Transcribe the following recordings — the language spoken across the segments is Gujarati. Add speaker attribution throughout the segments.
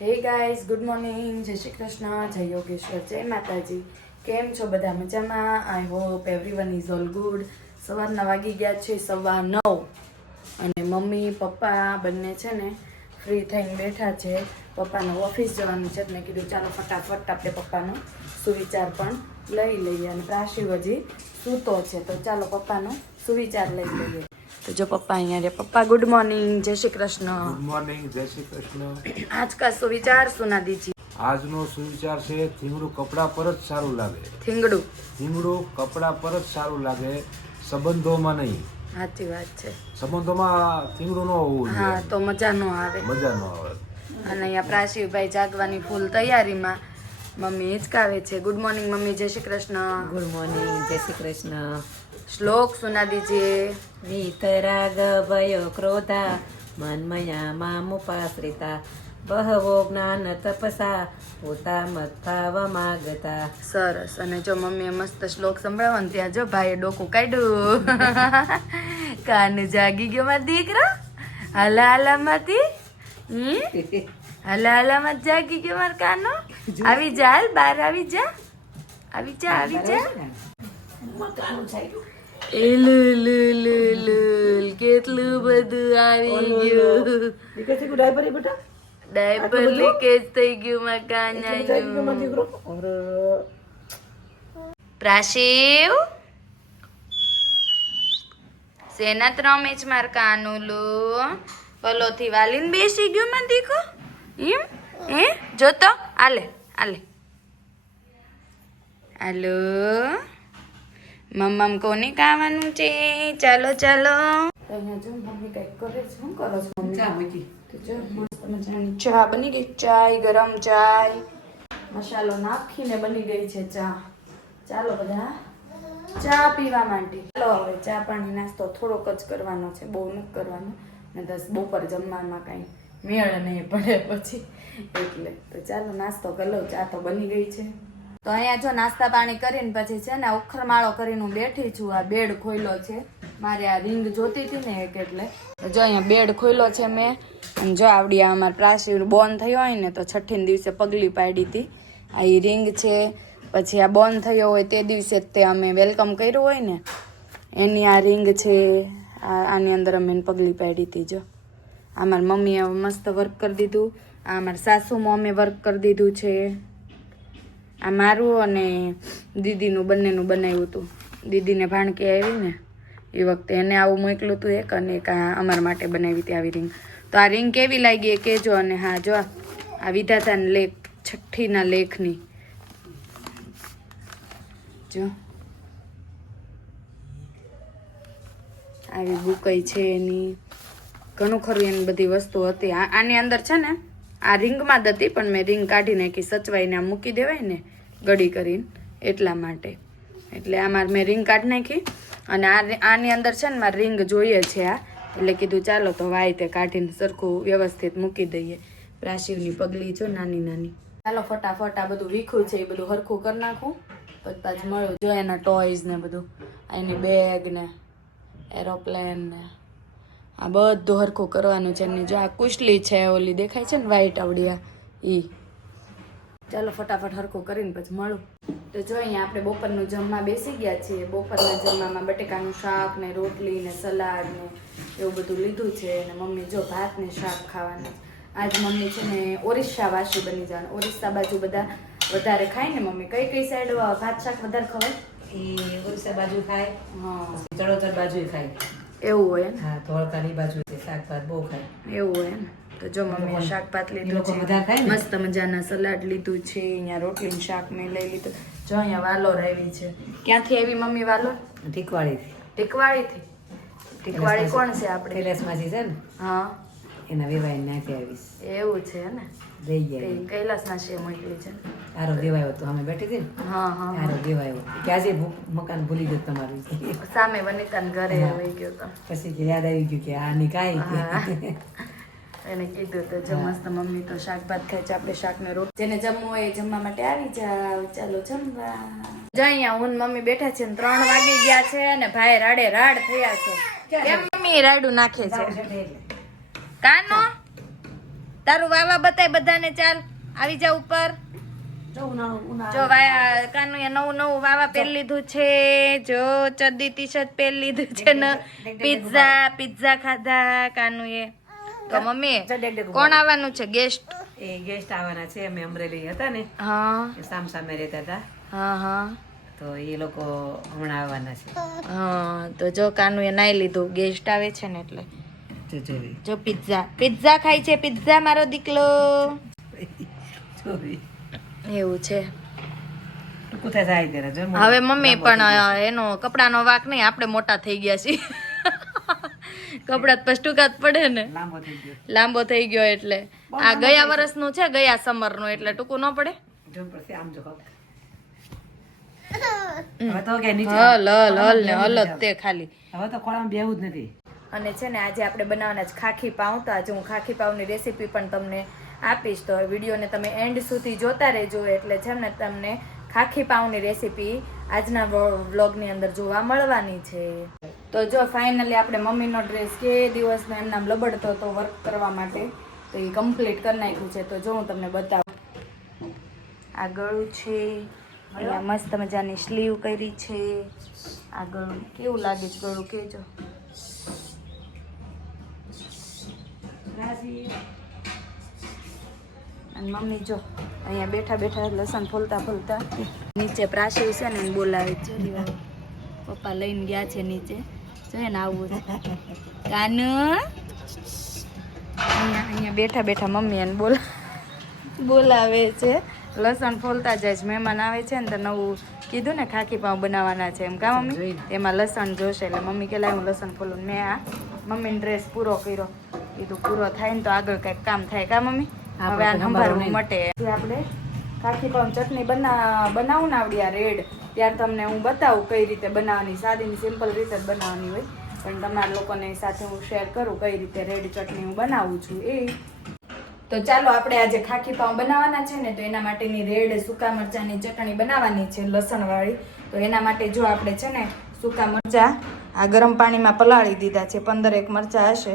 Speaker 1: હે ગાઈઝ ગુડ મોર્નિંગ જય શ્રી કૃષ્ણ. જય યોગેશ્વર. જય માતાજી. કેમ છો બધા મજામાં? I hope everyone is all good સવારના વાગી ગયા છે, સવા નવ. અને મમ્મી, પપ્પા બંને છે ને ફ્રી થઈને બેઠા છે. પપ્પાનું ઓફિસ જવાનું છે મેં કીધું, ચાલો ફટાફટ આપણે પપ્પાનો સુવિચાર પણ લઈ લઈએ અને પ્રાશિવ હજી સૂતો છે. તો ચાલો પપ્પાનો સુવિચાર લઈ લઈએ. તો જો પપ્પા અહીંયા રે પપ્પા ગુડ મોર્નિંગ જય શ્રી કૃષ્ણ.
Speaker 2: ગુડ મોર્નિંગ જય શ્રી કૃષ્ણ.
Speaker 1: આજ કા સુવિચાર સુના દીજી
Speaker 2: આજનો સુવિચાર છે થીંગડું કપડા પર જ સારું લાગે.
Speaker 1: થીંગડું.
Speaker 2: થીંગડું કપડા પર જ સારું લાગે સંબંધોમાં નહીં.
Speaker 1: સાચી વાત છે.
Speaker 2: સંબંધોમાં થીંગડું ન હોવું
Speaker 1: હા તો મજા ન આવે.
Speaker 2: મજા ન આવે.
Speaker 1: અને અહીંયા પ્રાસીભાઈ જાગવાની ફૂલ તૈયારીમાં મમ્મી હિંચકાવે છે. ગુડ મોર્નિંગ મમ્મી જય શ્રી કૃષ્ણ.
Speaker 3: ગુડ મોર્નિંગ જય શ્રી કૃષ્ણ.
Speaker 1: શ્લોક સુના દીજીએ
Speaker 3: વીતરાગ ભયો ક્રોધા મન્મયા મુપાશ્રિતા બહવો જ્ઞાન તપસા પોતા મત માગતા.
Speaker 1: સરસ. અને જો મમ્મીએ મસ્ત શ્લોક સંભળાવો ને ત્યાં જો ભાઈએ ડોકું કાઢ્યું. કાન જાગી ગયો મારા દીકરા. હાલા હાલામાંથી હમ? હલા હાલામાં જાગી ગયો મારા કાનો. આવી જા હાલ બહાર આવી જા. આવી જા આવી જા. કેટલું બધું આવી ગયું. ડાયપર લીકેજ થઈ ગયું મકાન પ્રાશિવ? સેના ત્રણ મેચ માર કાનુલું પલોથી વાલીને બેસી ગયું માં દીકો એમ? હે? જોતો? આલે આલે. હાલો. મમ્મમ કોને ખાવાનું છે? ચાલો ચાલો. અહીંયા જો મમ્મી કંઈક કરે છે. શું કરો છો મમ્મી? તો જો મસ્ત મજાની ચા બની ગઈ. ચાય ગરમ ચાય. મસાલો નાખીને બની ગઈ છે ચા. ચાલો બધા. ચા પીવા માંડી. ચાલો હવે ચા પાણી નાસ્તો થોડોક જ કરવાનો છે. બહુ નથી કરવાનો. ને દસ બપોર જમવામાં કાંઈ મેળ નહીં પડે પછી. એટલે તો ચાલો નાસ્તો કરી લઉં. ચા તો બની ગઈ છે. તો અહીંયા જો નાસ્તા પાણી કરીને પછી છે ને ઉખરમાળો કરીને હું બેઠી છું. આ બેડ ખોલ્યો છે. મારે આ રિંગ જોતી હતી ને એક એટલે. જો અહીંયા બેડ ખોલ્યો છે મેં. જો આવડી આ અમારે પ્રાસી બોન થયો હોય ને તો છઠ્ઠી દિવસે પગલી પાડી હતી. આ એ રિંગ છે. પછી આ બોન થયો હોય તે દિવસે જ તે અમે વેલકમ કર્યું હોય ને. એની આ રિંગ છે. આની અંદર અમે પગલી પાડી હતી જો. આ મારી મમ્મીએ મસ્ત વર્ક કરી દીધું. આ મારા સાસુમાં અમે વર્ક કરી દીધું છે. આ મારું અને દીદીનું, બંનેનું બનાવ્યું હતું. દીદીને ભાણકી આવી ને એ વખતે એને આવું મોકલું હતું એક અને એક અમારા માટે બનાવી હતી આવી રિંગ તો આ રિંગ કેવી લાગી એ કહેજો અને હા, જો આ વિધાતાના લેખ, છઠ્ઠીના લેખની. જો. આવી બુકઈ છે એની. ઘણું ખરું એની બધી વસ્તુ હતી. આની અંદર છે ને આ રિંગમાં જ હતી, પણ મેં રિંગ કાઢી નાખી સચવાઈને આમ મૂકી દેવાય ને ગડી કરીને, એટલા માટે. એટલે આ મારે મેં રિંગ કાઢી નાખી, અને આ આની અંદર છે ને મારે રિંગ જોઈએ છે આ. એટલે કીધું, ચાલો, તો વાય તે કાઢીને સરખું વ્યવસ્થિત મૂકી દઈએ. પ્રાશિવની પગલી જો નાની નાની. ચાલો, ફટાફટ આ બધું વીખું છે, એ બધું હરખું કરી નાખું. પછી પાછું મળ્યું જો એના ટોયઝ ને બધું. એની બેગ ને એરોપ્લેન ને. આ બધું હરખું કરવાનું છે ને જો આ કુશલી છે ઓલી દેખાય છે ને વ્હાઈટ આવડિયા ઈ. ચાલો ફટાફટ હરખું કરીને પછી મળું. તો જો અહીંયા આપણે બપોરનું જમવા બેસી ગયા છીએ. બપોરના જમવામાં બટેકાનું શાક ને રોટલી ને સલાડ ને એવું બધું લીધું છે અને મમ્મી જો ભાત ને શાક ખાવાના આજ મમ્મી છે ને ઓરિસ્સા વાસી બની જવાનું. ઓરિસ્સા બાજુ બધા વધારે ખાય ને મમ્મી? કઈ કઈ સાઈડ ભાત શાક વધારે ખવાય?
Speaker 3: એ ઓરિસ્સા બાજુ ખાય.
Speaker 1: હા.
Speaker 3: ચડોતર બાજુ ખાય.
Speaker 1: એવું હોય ને
Speaker 3: હા ધોળકાની બાજુ છે શાકભાત બહુ ખાય.
Speaker 1: એવું હોય ને તો જો મમ્મીએ શાકભાત લીધું છે? મસ્ત મજાના સલાડ લીધું છે અહીંયા રોટલી શાક મેં લઈ લીધું. જો અહીંયા વાલોર આવી છે. ક્યાંથી આવી મમ્મી વાલોર
Speaker 3: ઠીકવાડીથી
Speaker 1: થી ઢીકવાળી કોણ છે આપણે?
Speaker 3: કૈલાસમાંથી છે ને?
Speaker 1: હા.
Speaker 3: એના વિવાહ નાખી આવીશ.
Speaker 1: એવું છે ને?
Speaker 3: લઈ ગયા
Speaker 1: કૈલાસના છે મોકલી છે
Speaker 3: આરો દેવાયો હતો અમે બેઠી હતી ને
Speaker 1: હા હા
Speaker 3: આરો દેવાયો કે આજે મકાન ભૂલી ગયો તમારું
Speaker 1: સામે વનિતાને ઘરે વહી ગયો તો
Speaker 3: પછી કે યાદ આવી ગયું કે આની કાંઈ
Speaker 1: એને કીધું તો જો મસ્ત મમ્મી તો શાક ભાત ખાય છે આપણે શાક ને રોટ જેને જમવું હોય જમવા માટે આવી જાવ ચાલો જમવા જો અહીંયા હું મમ્મી બેઠા છે ને ત્રણ વાગી ગયા છે અને ભાઈ રાડે રાડ થયા છે કેમ મમ્મી રાડું નાખે છે કાનો તારું વાવા બતાય બધાને ચાલ. આવી જા ઉપર.
Speaker 3: જો
Speaker 1: વાયા કાનુએ નવું નવું વાવા પહેરી લીધું છે. જો ચડ્ડી ટી શર્ટ પહેરી લીધું છે ને. પિઝા પિઝા ખાધા કાનુએ તો મમ્મી કોણ આવવાનું છે? ગેસ્ટ?
Speaker 3: એ ગેસ્ટ આવવાના છે. અમે અમરેલી હતા ને.
Speaker 1: હા.
Speaker 3: સામ સામે રહેતા હતા.
Speaker 1: હા હા.
Speaker 3: તો એ લોકો હમણાં આવવાના છે.
Speaker 1: હા તો જો કાનુએ નાઈ લીધું. ગેસ્ટ આવે છે ને એટલે.
Speaker 3: જો
Speaker 1: પિઝા પિઝા ખાય છે. પિઝા મારો દીકલો એવું છે.
Speaker 3: ટૂંકું થાય થાય ત્યારે જો
Speaker 1: હવે મમ્મી પણ એનો કપડાનો વાક નહીં આપણે મોટા થઈ ગયા છીએ. કપડા પછી ટૂંકા જ પડે ને.
Speaker 3: લાંબો થઈ ગયો.
Speaker 1: લાંબો થઈ ગયો એટલે. આ ગયા વર્ષનું છે ગયા સમરનું એટલે ટૂંકું ન પડે. હલ. હલ હલ ને હલ જ તે ખાલી.
Speaker 3: હવે તો ખોળામાં બેવું જ નથી.
Speaker 1: અને છે ને આજે આપણે બનાવવાના જ ખાખી પાઉં. તો આજે હું ખાખી પાઉંની રેસીપી પણ તમને આપીશ. તો વિડીયોને તમે એન્ડ સુધી જોતા રહેજો. એટલે છે ને તમને ખાખી પાઉંની રેસીપી આજના વ્લોગની અંદર જોવા મળવાની છે. તો જો ફાઇનલી આપણે મમ્મીનો ડ્રેસ કે દિવસનો એમના લબડતો હતો વર્ક કરવા માટે, તો એ કમ્પ્લીટ કરી નાખ્યું છે. તો જો હું તમને બતાવું. આ ગળું છે મસ્ત મજાની સ્લીવ કરી છે. આ ગળું કેવું લાગે છે ગળું? કેજો. અને મમ્મી જો અહીંયા બેઠા બેઠા લસણ ફોલતા ફોલતા નીચે પ્રાસી છે ને બોલાવે છે પપ્પા લઈને ગયા છે નીચે. જોઈએ ને આવું કાન. અહીંયા અહીંયા બેઠા બેઠા મમ્મી એને બોલા બોલાવે છે. લસણ ફોલતા જાય છે. મહેમાન આવે છે ને તો નવું કીધું ને ખાખી પાઉં બનાવવાના છે એમ. કા મમ્મી? એમાં લસણ જોશે એટલે મમ્મી કે હું લસણ ફોલું મેં આ મમ્મીનો ડ્રેસ પૂરો કર્યો. કીધું પૂરો થાય ને તો આગળ કંઈક કામ થાય. કા મમ્મી? હવે આ સંભાળવું મટે. આપણે ખાખી પણ ચટણી બના બનાવું ને આવડી આ રેડ. ત્યાર તમને હું બતાવું કઈ રીતે બનાવવાની. સાદી સિમ્પલ રીતે જ બનાવવાની હોય. પણ તમારા લોકોને સાથે હું શેર કરું કઈ રીતે રેડ ચટણી હું બનાવું છું એ. તો ચાલો આપણે આજે ખાખી પાઉં બનાવવાના છે ને તો એના માટેની રેડ સૂકા મરચાંની ચટણી બનાવવાની છે લસણવાળી. તો એના માટે જો આપણે છે ને સૂકા મરચાં આ ગરમ પાણીમાં પલાળી દીધા છે પંદર એક મરચાં હશે.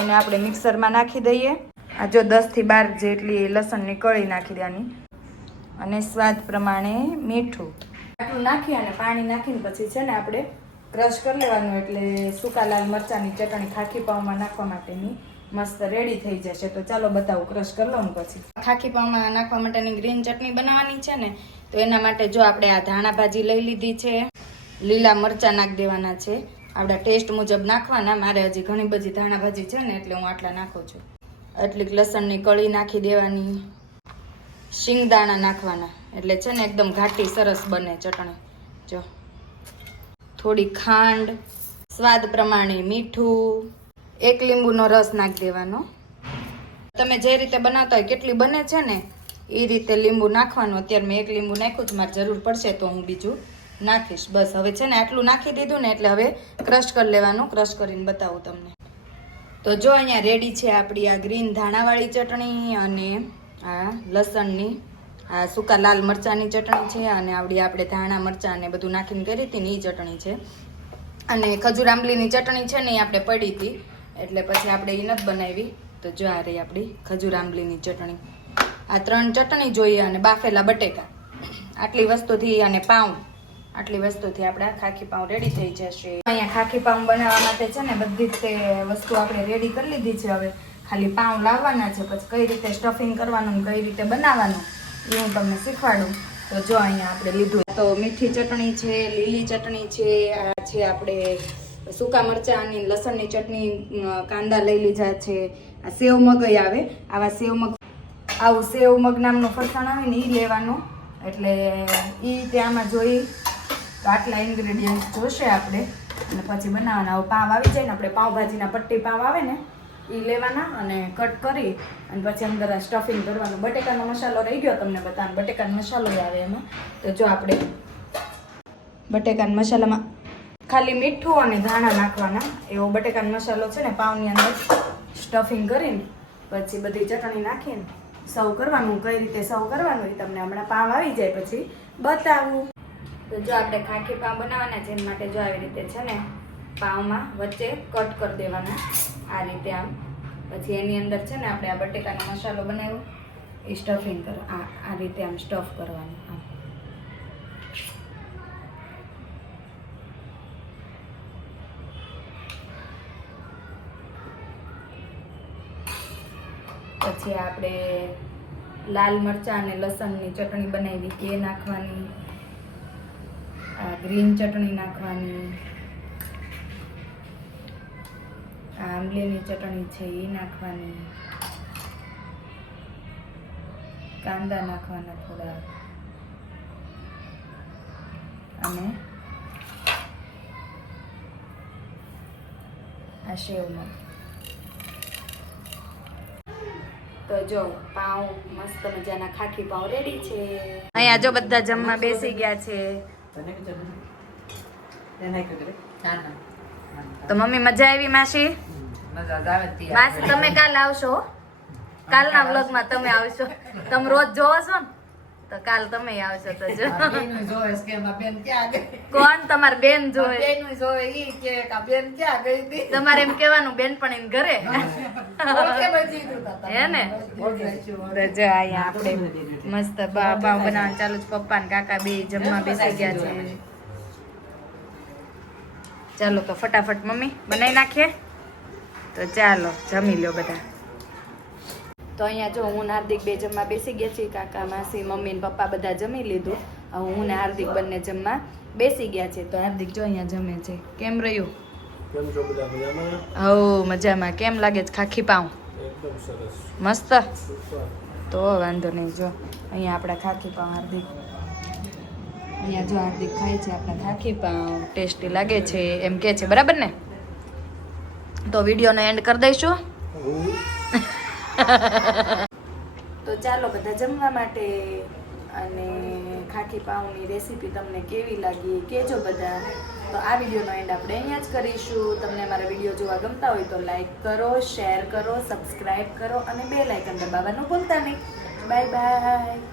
Speaker 1: એને આપણે મિક્સરમાં નાખી દઈએ. આ જો દસથી બાર જેટલી લસણની કળી નાખી દેવાની. અને સ્વાદ પ્રમાણે મીઠું. આટલું નાખી અને પાણી નાખીને પછી છે ને આપણે ક્રશ કરી લેવાનું એટલે સૂકા લાલ મરચાંની ચટણી ખાખી પાઉમાં નાખવા માટેની મસ્ત રેડી થઈ જશે. તો ચાલો બતાવું, ક્રશ કરી લઉં પછી. ખાખી પાઉમાં નાખવા માટેની ગ્રીન ચટણી બનાવવાની છે ને, તો એના માટે જો આપણે આ ધાણા ભાજી લઈ લીધી છે, લીલા મરચાં નાખી દેવાના છે આપણા ટેસ્ટ મુજબ નાખવાના. મારે હજી ઘણી બધી ધાણા ભાજી છે ને એટલે હું આટલા નાખું છું. એટલીક લસણની કળી નાખી દેવાની. શિંગદાણા નાખવાના. એટલે છે ને એકદમ ઘાટી સરસ બને ચટણી. જો. થોડી ખાંડ, સ્વાદ પ્રમાણે મીઠું, એક લીંબુનો રસ નાખી દેવાનો. તમે જે રીતે બનાવતા હોય, કેટલી બને છે ને એ રીતે લીંબુ નાખવાનું. અત્યારે મેં એક લીંબુ નાખ્યું છે, મારે જરૂર પડશે તો હું બીજું નાખીશ, બસ. હવે છે ને આટલું નાખી દીધું ને એટલે હવે ક્રશ કરી લેવાનું. ક્રશ કરીને બતાવું તમને. તો જો અહીંયા રેડી છે આપણી આ ગ્રીન ધાણાવાળી ચટણી અને આ લસણની, આ સૂકા લાલ મરચાંની ચટણી છે અને આવડી આપણે ધાણા, મરચાં ને બધું નાખીને કરી હતી ને એ ચટણી છે. અને ખજૂર આંબલીની ચટણી છે ને એ આપણે પડી હતી. એટલે પછી આપણે એ નથી બનાવી. તો જો આ રહી આપણી ખજૂર આંબલીની ચટણી. આ ત્રણ ચટણી જોઈએ અને બાફેલા બટેકા. આટલી વસ્તુથી અને પાઉં. આટલી વસ્તુથી આપણે ખાખી પાઉં રેડી થઈ જશે. અહીંયા ખાખી પાઉં બનાવવા માટે છે ને બધી જ તે વસ્તુ આપણે રેડી કરી લીધી છે હવે. ખાલી પાઉં લાવવાના છે, પછી કઈ રીતે સ્ટફિંગ કરવાનું કઈ રીતે બનાવવાનું, એ હું તમને શીખવાડું. તો જો અહીંયા આપણે લીધું. તો મીઠી ચટણી છે, લીલી ચટણી છે, આ છે આપણે સૂકા મરચાં લસણની ચટણી કાંદા લઈ લીધા છે. આ સેવ મગઈ આવે. આવા સેવ મગ આવું સેવ મગ નામનું ફરસાણ આવે ને એ લેવાનું. એટલે એ ત્યાંમાં જોઈ તો આટલા ઇન્ગ્રેડિયન્ટ જોશે આપણે. અને પછી બનાવવાના. પાવ આવી જાય ને, આપણે પાવભાજીના પટ્ટી પાવ આવે ને એ લેવાના અને કટ કરી, અને પછી અંદર આ સ્ટફિંગ કરવાનું. બટેકાનો મસાલો રહી ગયો તમને બતાવવાનો બટેકાનો મસાલો આવે એમાં. તો જો આપણે બટેકાના મસાલામાં ખાલી મીઠું અને ધાણા નાખવાના. એવો બટેકાનો મસાલો છે ને, પાવની અંદર સ્ટફિંગ કરીને, પછી બધી ચટણી નાખીને, સર્વ કરવાનું. કઈ રીતે સર્વ કરવાનું એ તમને હમણાં પાવ આવી જાય. પછી બતાવું. તો જો આપણે ખાખી પાઉં બનાવવાના છે, એના માટે જો આવી રીતે છે ને પાઉંમાં વચ્ચે કટ કરી દેવાના આ રીતે આમ. પછી એની અંદર છે ને આપણે આ બટેકાનો મસાલો બનાવ્યો. એ સ્ટફિંગ કરો, આ આ રીતે આમ સ્ટફ કરવાનું, આમ. પછી આપણે લાલ મરચાં અને લસણની ચટણી બનાવી, એ નાખવાની. આ ગ્રીન ચટણી નાખવાની. આ આંબલીની ચટણી છે એ નાખવાની. કાંદા નાખવાના થોડા. અને આ શેવમાં તો જો, પાઉં, મસ્ત મજાના ખાખી પાઉં રેડી છે. અહીંયા જો બધા જમવા બેસી ગયા છે?
Speaker 3: તે
Speaker 1: મમ્મી મજા આવી માસી? માસી તમે કાલ આવશો કાલના વ્લોગમાં તમે આવશો. તમે રોજ જોવો છો ને? તો કાલ તમે આવશો તો જો.
Speaker 4: જોવે કે એમાં બેન ક્યાં ગઈ?
Speaker 1: કોણ? તમાર બેન જોવે.
Speaker 4: બેનું જોવે ઈ કે કા બેન ક્યાં ગઈ હતી?
Speaker 1: તમારે એમ કહેવાનું બેન પણ એને ઘરે.
Speaker 4: બચી
Speaker 1: હે ને? તો જો અહીંયા આપણે મસ્ત બા પાવ બનાવવાનું ચાલુ છે. પપ્પા ને કાકા બે જમવા બેસી ગયા છે. ચાલો તો ફટાફટ મમ્મી બનાવી નાખીએ. તો ચાલો જમી લ્યો બધા. તો અહીંયા જો હું હાર્દિક બે જમવા બેસી ગયા છીએ કાકા માસી મમ્મી ને પપ્પા બધા જમી લીધું. હું ને હાર્દિક બંને જમવા બેસી ગયા છે તો હાર્દિક જો અહીંયા જમે છે. કેમ રહ્યું?
Speaker 2: કેમ છો બધા મજામાં?
Speaker 1: હો મજામાં. કેમ લાગે છે? ખાખી પાઉં?
Speaker 2: એકદમ સરસ.
Speaker 1: મસ્ત? તો વાંધો નહીં. જો અહીંયા આપણા ખાખી પાઉં હાર્દિક. અહીંયા જો હાર્દિક ખાય છે આપણા ખાખી પાઉં. ટેસ્ટી લાગે છે એમ કે છે. બરાબર ને? તો વિડીયોનો એન્ડ કરી દઈશું. તો ચાલો બધા જમવા માટે અને ખાખી પાઉની રેસીપી તમને કેવી લાગી કેજો બધા. તો આ વિડીયોનો એન્ડ આપણે અહીંયા જ કરીશું. તમને અમારા વીડિયો જોવા ગમતા હોય તો લાઈક કરો શેર કરો સબસ્ક્રાઈબ કરો અને બે લાઇકન દબાવવાનું ભૂલતા નહીં. Bye bye